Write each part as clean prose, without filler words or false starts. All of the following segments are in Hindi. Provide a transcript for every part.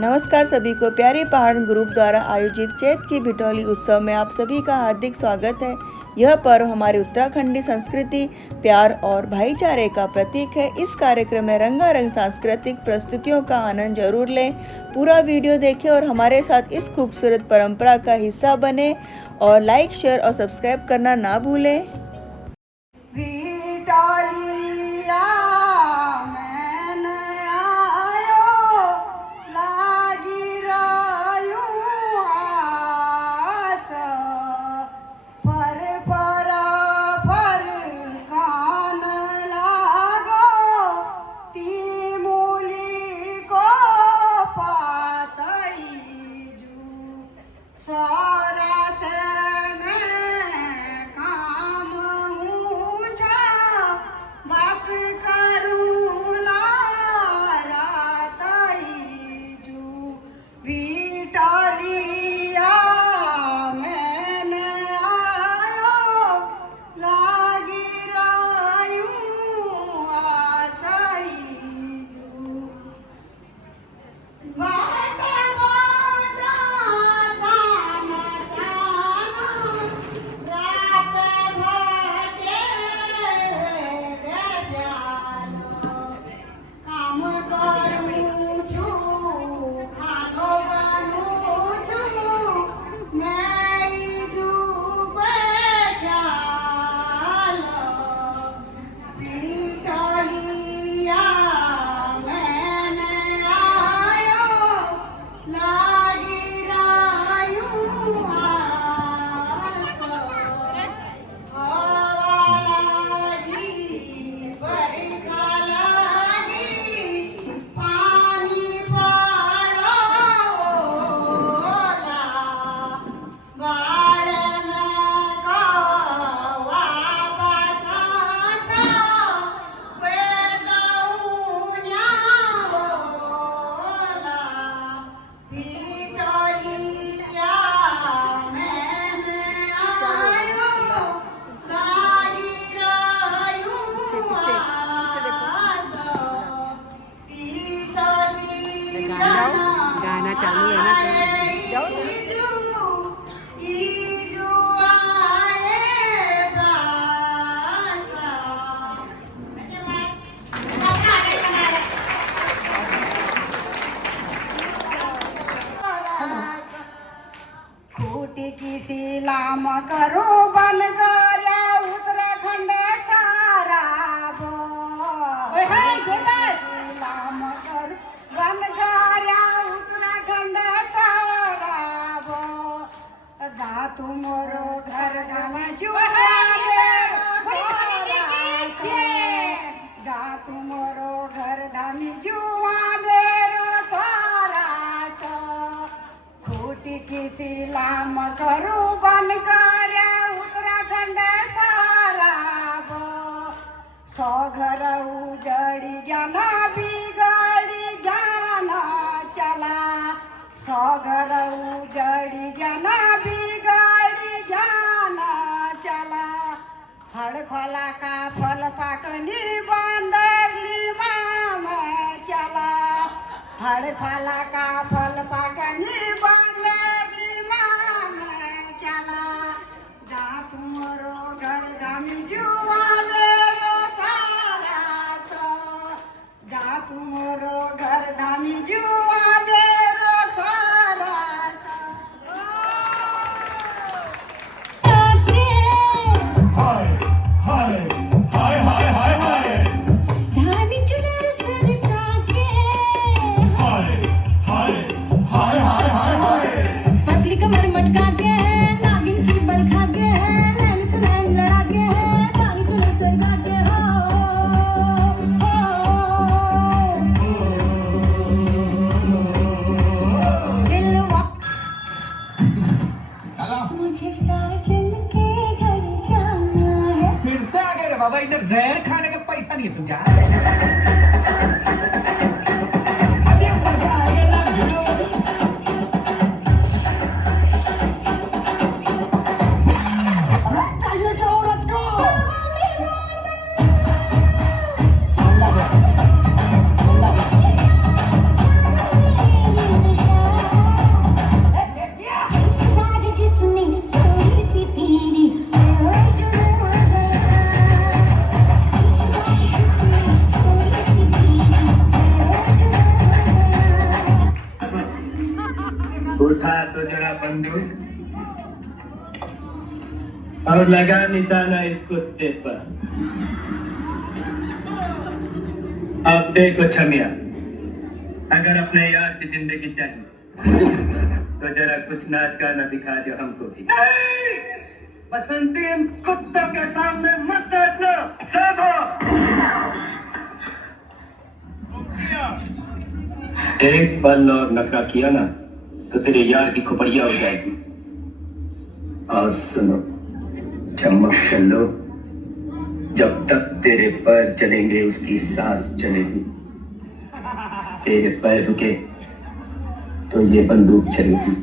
नमस्कार सभी को। प्यारे पहाड़ ग्रुप द्वारा आयोजित चैत की भिटौली उत्सव में आप सभी का हार्दिक स्वागत है। यह पर्व हमारी उत्तराखंडी संस्कृति, प्यार और भाईचारे का प्रतीक है। इस कार्यक्रम में रंगारंग सांस्कृतिक प्रस्तुतियों का आनंद जरूर लें। पूरा वीडियो देखें और हमारे साथ इस खूबसूरत परंपरा का हिस्सा बने और लाइक, शेयर और सब्सक्राइब करना ना भूलें। गाना चालू है ना, जाओ ना। खूटी किसी लाम करो बन गया उत्तराखंड सारा लाम कर बन गया उत्तराखंड सारा जा तुमरो घर धाम जुआ जा तुमरो घर धाम जुआ मेरो सारा खूटी किसी लाम करो बन कर उत्तराखंड सारा सौ घर उजड़ी जाना बिगड़ी जाना चला सौ घर उजड़ी जाना बिगड़ी जाना चला हड़ खोला का फल पाकनी बंदरली माम चला हड़ खोला का फल पाकनी बंदरली माम चला जा तुमरो घर धामी जुआ मेरो सारा सो जा तुमरो घर धामी जुआ मेरो सारा बाबा इधर जहर खाने का पैसा नहीं है तुझे। उठा तो जरा बंदूक और लगा निशाना इस कुत्ते पर। अब देखो छमिया, अगर अपने यार की जिंदगी चाहिए तो जरा कुछ नाच गाना दिखा दो हमको भी। बसंती इन कुत्तों के सामने मत नाचना, सब एक पल और नखरा किया ना तो तेरे यार की खोपड़िया हो जाएगी। और सुनो चमक चलो, जब तक तेरे पैर चलेंगे उसकी सांस चलेगी। तेरे पैर रुके तो ये बंदूक चलेगी।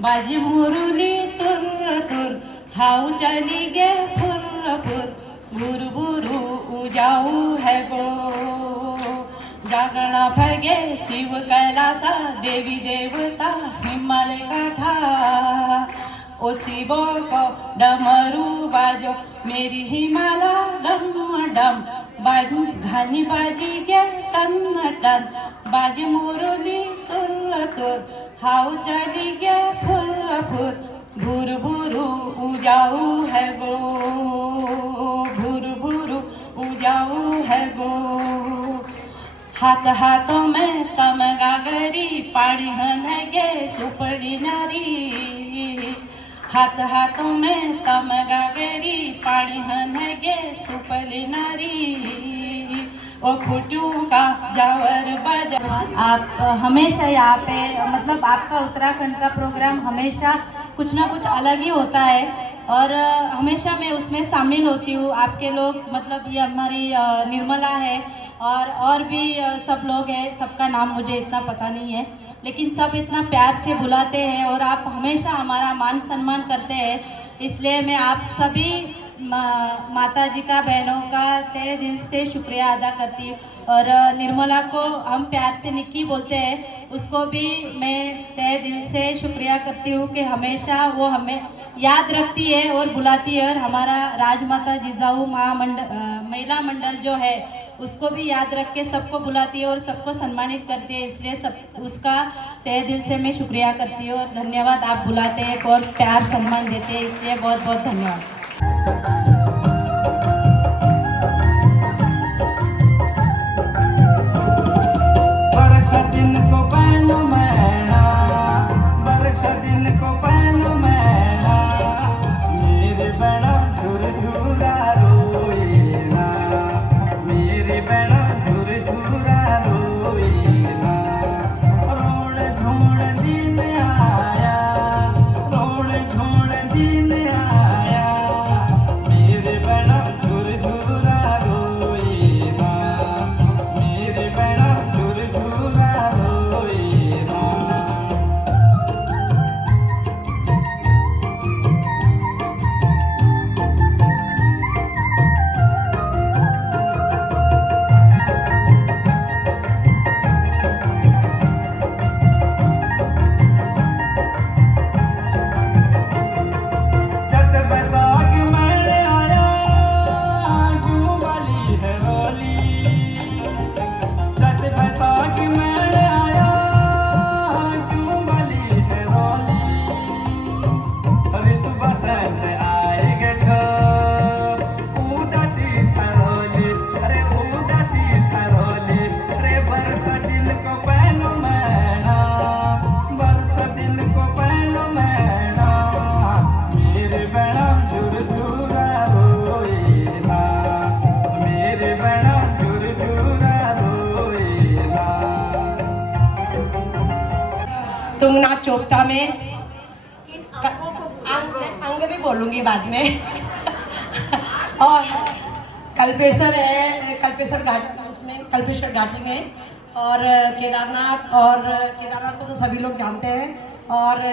बाजी मुरली तुर तुर हाउ चली गे फुर फुर बुरु बुरु उजाऊ है वो जागरण फगे शिव कैलासा देवी देवता हिमालय का ठा ओ शिवो को डमरू बाजो मेरी हिमालय डम डम बाजू घानी बाजी गे टन टन बाजी मुरली तुर तुर हाउ चली गे फुर फुर भूर भूरु उजाऊ है वो भूर भूरु उजाऊ है वो हाथ हाथों में तमगागरी पाड़ी हनगे सुपड़ी नारी हाथ हाथों में तमगागरी पाड़ी हनगे सुपड़ी नारी ओ खुटियों का जावर बजा। आप हमेशा यहाँ पे मतलब आपका उत्तराखंड का प्रोग्राम हमेशा कुछ ना कुछ अलग ही होता है और हमेशा मैं उसमें शामिल होती हूँ। आपके लोग मतलब ये हमारी निर्मला है और भी सब लोग हैं, सबका नाम मुझे इतना पता नहीं है, लेकिन सब इतना प्यार से बुलाते हैं और आप हमेशा हमारा मान सम्मान करते हैं। इसलिए मैं आप सभी माता जी का, बहनों का तहे दिल से शुक्रिया अदा करती हूँ। और निर्मला को हम प्यार से निक्की बोलते हैं, उसको भी मैं तहे दिल से शुक्रिया करती हूँ कि हमेशा वो हमें याद रखती है और बुलाती है। और हमारा राजमाता जिजाऊ महिला मंडल जो है उसको भी याद रख के सबको बुलाती है और सबको सम्मानित करती है। इसलिए सब उसका तहे दिल से मैं शुक्रिया करती हूँ और धन्यवाद। आप बुलाते हैं और प्यार सम्मान देते हैं, इसलिए बहुत बहुत धन्यवाद। तुंगनाथ चोपता में अंग भी बोलूँगी बाद में और कल्पेश्वर है, कल्पेश्वर घाट उसमें कल्पेश्वर घाटी में और केदारनाथ को तो सभी लोग जानते हैं। और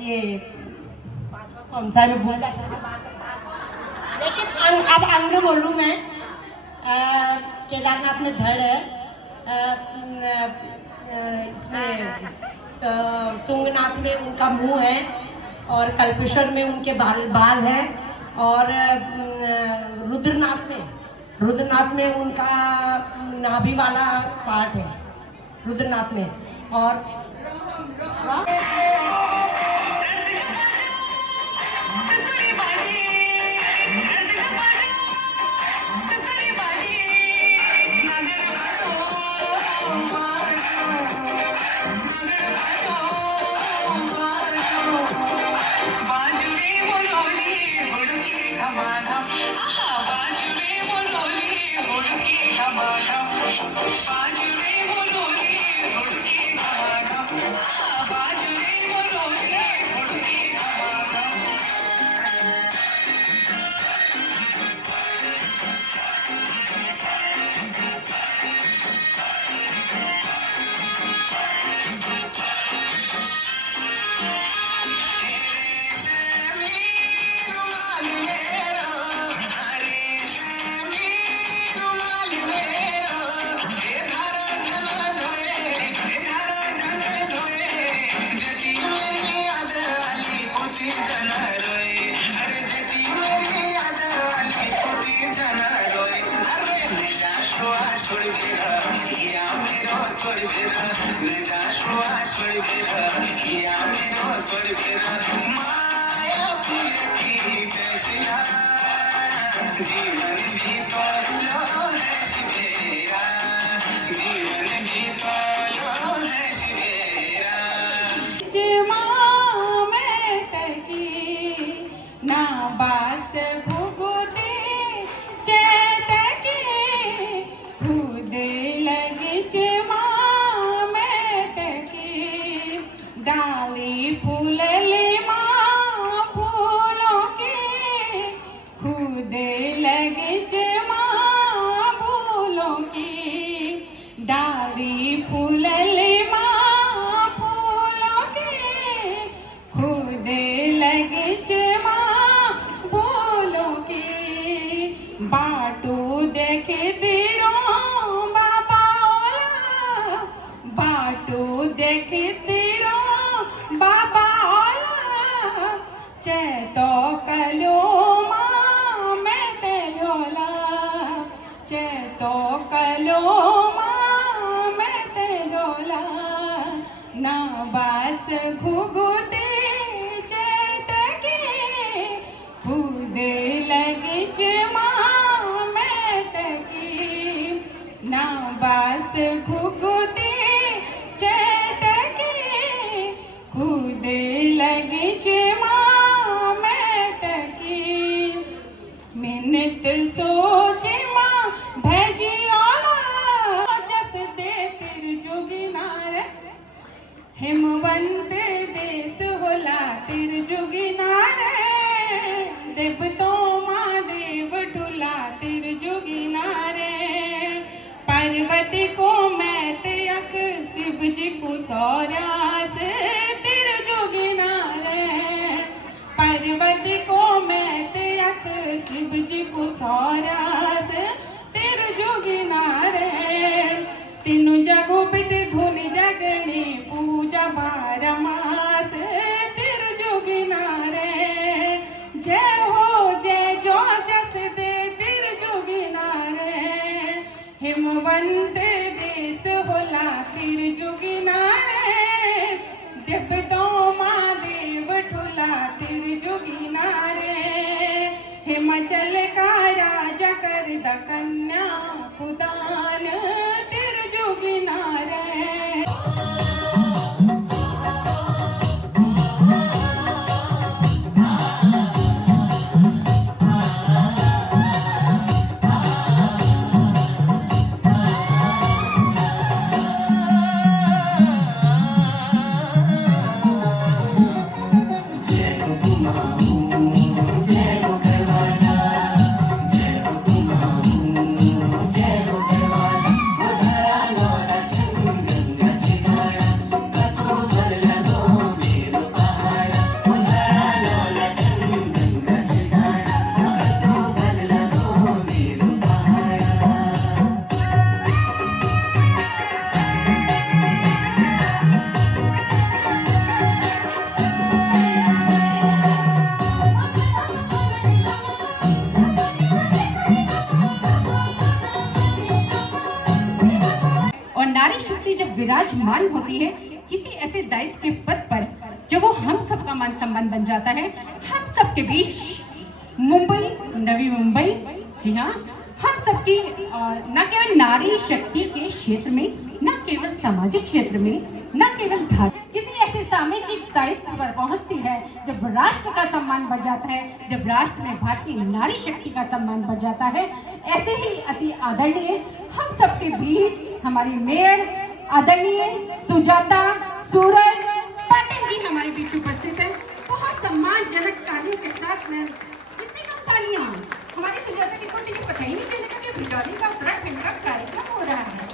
ये कौन सा में भूल लेकिन अब अंग बोलूँ मैं। केदारनाथ में धड़ है, इसमें तुंगनाथ में उनका मुंह है, और कल्पेश्वर में उनके बाल हैं, और रुद्रनाथ में उनका नाभि वाला पार्ट है, रुद्रनाथ में। और हिमवंत देश होला तिर जुगिनारे, देव तो महादेव ढुला तिर जुगिनारे। पार्वती को मैत यक शिव जी को सौर्यास तिर जुगिनारे। पार्वती को मैत यक शिव जी को सौर्यास तिर जुगिनारे। तीनों जगो बिट धुनि जगनी पूजा बारमास तिर जुगिनारे। जय हो जय जो जस दे तिर जुगिनारे। हिमवंत देश होला तिर जुगिनारे, देव तो महादेव ठुला तिर जुगिनारे। हिमाचल का राजा कर द कन्या कुदान तिर जुगिनारे। जय हो स्त्री जब विराजमान होती है किसी ऐसे दायित्व के पद पर, जब वो हम सबका मान सम्मान बन जाता है, हम सबके बीच मुंबई, नवी मुंबई, जी हाँ, हम सबकी न केवल नारी शक्ति के क्षेत्र में, न केवल सामाजिक क्षेत्र में, न केवल किसी ऐसे सामाजिक दायित्व पर पहुंचती है जब राष्ट्र का सम्मान बढ़ जाता है, जब राष्ट्र में भारतीय नारी शक्ति का सम्मान बढ़ जाता है। ऐसे ही अति आदरणीय हम सबके बीच हमारी मेयर आदरणीय सुजाता सूरज पाटिल जी हमारे बीच उपस्थित है। बहुत सम्मानजनक तालियों के साथ में, कितनी कम तालियां, हमारी सुजाता जी को तो पता ही नहीं चलेगा कि भिटौली का उत्तराखंड का कार्यक्रम हो रहा है।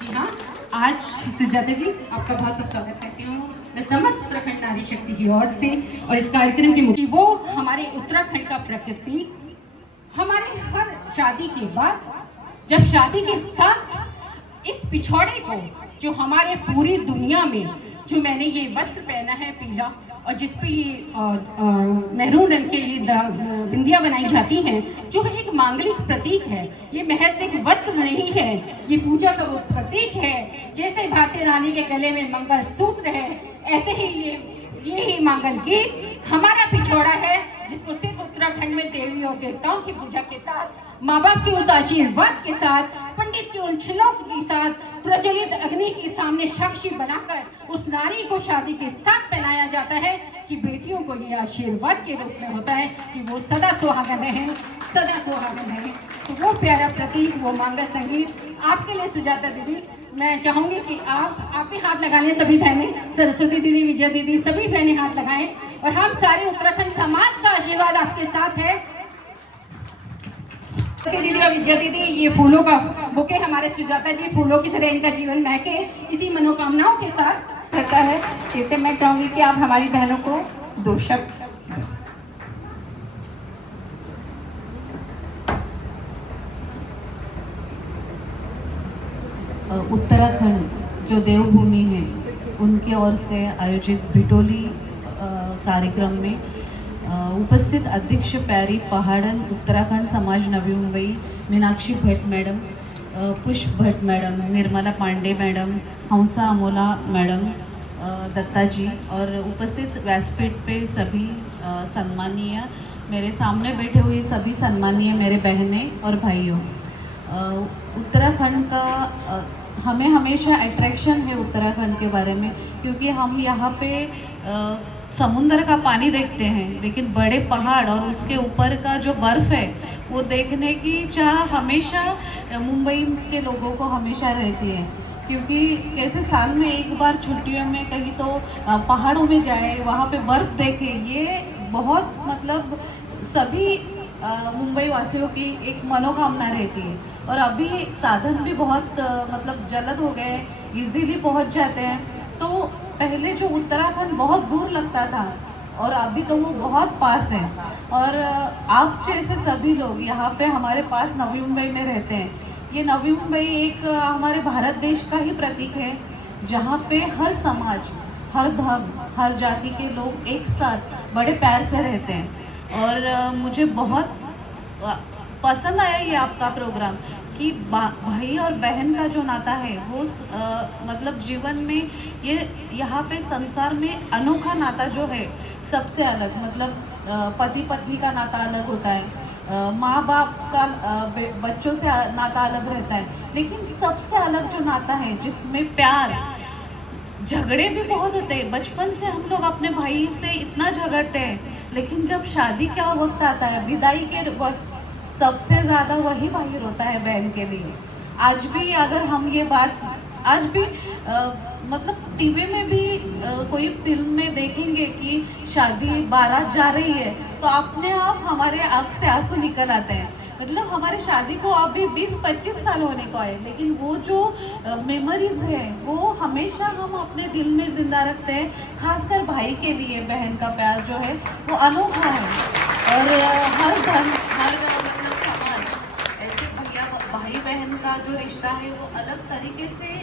जी हाँ, आज सुजाता जी आपका बहुत बहुत स्वागत करती हूँ मैं समस्त उत्तराखंड नारी शक्ति की ओर से। और इस कार्यक्रम की मुख्य वो हमारे उत्तराखंड का प्रकृति, हमारे हर शादी के बाद, जब शादी के साथ इस पिछौड़े को, जो हमारे पूरी दुनिया में, जो मैंने ये वस्त्र पहना है पीला, और जिस पे ये मैरून रंग के लिए बिंदियां बनाई जाती हैं, जो एक मांगलिक प्रतीक है, ये महज एक वस्त्र नहीं है, ये पूजा का वो प्रतीक है। जैसे भारतीय रानी के गले में मंगल सूत्र है, ऐसे ही ये ही मांगल गीत हमारा पिछौड़ा है, जिसको सिर्फ उत्तराखंड में देवी और देवताओं की पूजा के साथ, माँ बाप के उस आशीर्वाद के साथ, पंडित के उन श्लोक के साथ, प्रज्वलित अग्नि के सामने साक्षी बनाकर उस नारी को शादी के साथ पहनाया जाता है कि बेटियों को ये आशीर्वाद के रूप में होता है कि वो सदा सुहागन रहें, सदा सुहागन रहें। तो वो प्यारा प्रतीक, वो मंगल संगीत आपके लिए सुजाता दीदी, मैं चाहूंगी कि आप भी हाथ लगा लें, सभी बहनें, सरस्वती दीदी, विजय दीदी, सभी बहनें हाथ लगाएं, और हम सारे उत्तराखंड समाज का आशीर्वाद आपके साथ है। दीदी और विजय दीदी, ये फूलों का बुके हमारे सुजाता जी, फूलों की तरह इनका जीवन महके, इसी मनोकामनाओं के साथ करता है। इससे मैं चाहूंगी कि आप हमारी बहनों को दो शब्द। उत्तराखंड जो देवभूमि है, उनकी ओर से आयोजित भिटोली कार्यक्रम में उपस्थित अध्यक्ष प्यारी पहाड़न उत्तराखंड समाज नवी मुंबई, मीनाक्षी भट्ट मैडम, पुष्प भट्ट मैडम, निर्मला पांडे मैडम, हंसा अमोला मैडम, दत्ता जी, और उपस्थित व्यासपीठ पे सभी सम्मानीय, मेरे सामने बैठे हुए सभी सम्मानीय मेरे बहनें और भाइयों। उत्तराखंड का हमें हमेशा अट्रैक्शन है उत्तराखंड के बारे में, क्योंकि हम यहाँ पे समुद्र का पानी देखते हैं, लेकिन बड़े पहाड़ और उसके ऊपर का जो बर्फ़ है वो देखने की चाह हमेशा मुंबई के लोगों को हमेशा रहती है। क्योंकि कैसे साल में एक बार छुट्टियों में कहीं तो पहाड़ों में जाए, वहाँ पे बर्फ़ देखे, ये बहुत मतलब सभी मुंबई वासियों की एक मनोकामना रहती है। और अभी साधन भी बहुत मतलब जल्द हो गए, इजीली पहुँच जाते हैं। तो पहले जो उत्तराखंड बहुत दूर लगता था और अभी तो वो बहुत पास है। और आप जैसे सभी लोग यहाँ पे हमारे पास नवी मुंबई में रहते हैं। ये नवी मुंबई एक हमारे भारत देश का ही प्रतीक है, जहाँ पे हर समाज, हर धर्म, हर जाति के लोग एक साथ बड़े प्यार से रहते हैं। और मुझे बहुत पसंद आया ये आपका प्रोग्राम कि भाई और बहन का जो नाता है वो मतलब जीवन में ये यहाँ पे संसार में अनोखा नाता जो है सबसे अलग, मतलब पति पत्नी का नाता अलग होता है, माँ बाप का बच्चों से नाता अलग रहता है, लेकिन सबसे अलग जो नाता है जिसमें प्यार, झगड़े भी बहुत होते हैं। बचपन से हम लोग अपने भाई से इतना झगड़ते हैं, लेकिन जब शादी का वक्त आता है, विदाई के वक्त, सबसे ज़्यादा वही भाई रोता है बहन के लिए। आज भी अगर हम ये बात आज भी मतलब टीवी में भी कोई फिल्म में देखेंगे कि शादी बारात जा रही है तो अपने आप हमारे आँख से आंसू निकल आते हैं। मतलब हमारे शादी को अभी 20-25 साल होने को है, लेकिन वो जो मेमोरीज है वो हमेशा हम अपने दिल में जिंदा रखते हैं। खासकर भाई के लिए बहन का प्यार जो है वो अनोखा है। और हर धर्म, हर समाज ऐसे भैया भाई बहन का जो रिश्ता है वो अलग तरीके से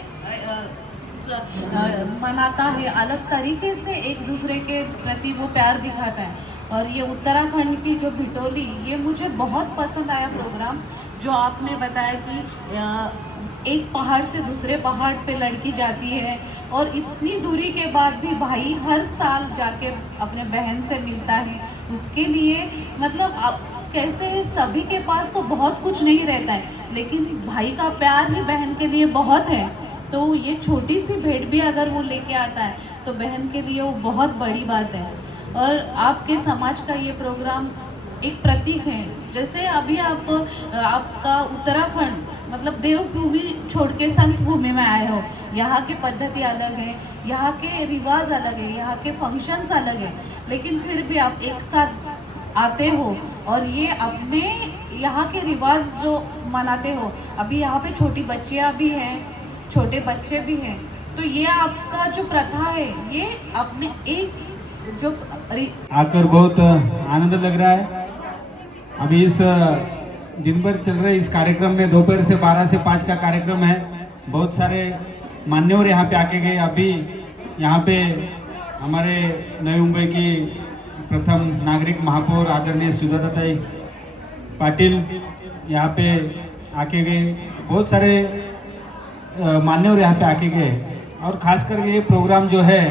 मनाता है, अलग तरीके से एक दूसरे के प्रति वो प्यार दिखाता है। और ये उत्तराखंड की जो भिटोली, ये मुझे बहुत पसंद आया प्रोग्राम, जो आपने बताया कि एक पहाड़ से दूसरे पहाड़ पे लड़की जाती है और इतनी दूरी के बाद भी भाई हर साल जाके अपने बहन से मिलता है। उसके लिए मतलब आप कैसे सभी के पास तो बहुत कुछ नहीं रहता है, लेकिन भाई का प्यार ही बहन के लिए बहुत है। तो ये छोटी सी भेंट भी अगर वो लेके आता है तो बहन के लिए वो बहुत बड़ी बात है। और आपके समाज का ये प्रोग्राम एक प्रतीक है। जैसे अभी आपका उत्तराखंड मतलब देवभूमि छोड़ के संत भूमि में आए हो, यहाँ की पद्धति अलग है, यहाँ के रिवाज अलग है, यहाँ के फंक्शंस अलग है, लेकिन फिर भी आप एक साथ आते हो और ये अपने यहाँ के रिवाज जो मनाते हो। अभी यहाँ पे छोटी बच्चियाँ भी हैं, छोटे बच्चे भी हैं, तो ये आपका जो प्रथा है ये अपने एक जो आकर बहुत आनंद लग रहा है। अभी इस दिन भर चल रहे इस कार्यक्रम में दोपहर से 12 से 5 का कार्यक्रम है। बहुत सारे मान्यवर यहाँ पे आके गए। अभी यहाँ पे हमारे नवी मुंबई की प्रथम नागरिक महापौर आदरणीय सुजाताताई पाटिल यहाँ पे आके गए। बहुत सारे मान्यवर यहाँ पे आके गए और खास कर ये प्रोग्राम जो है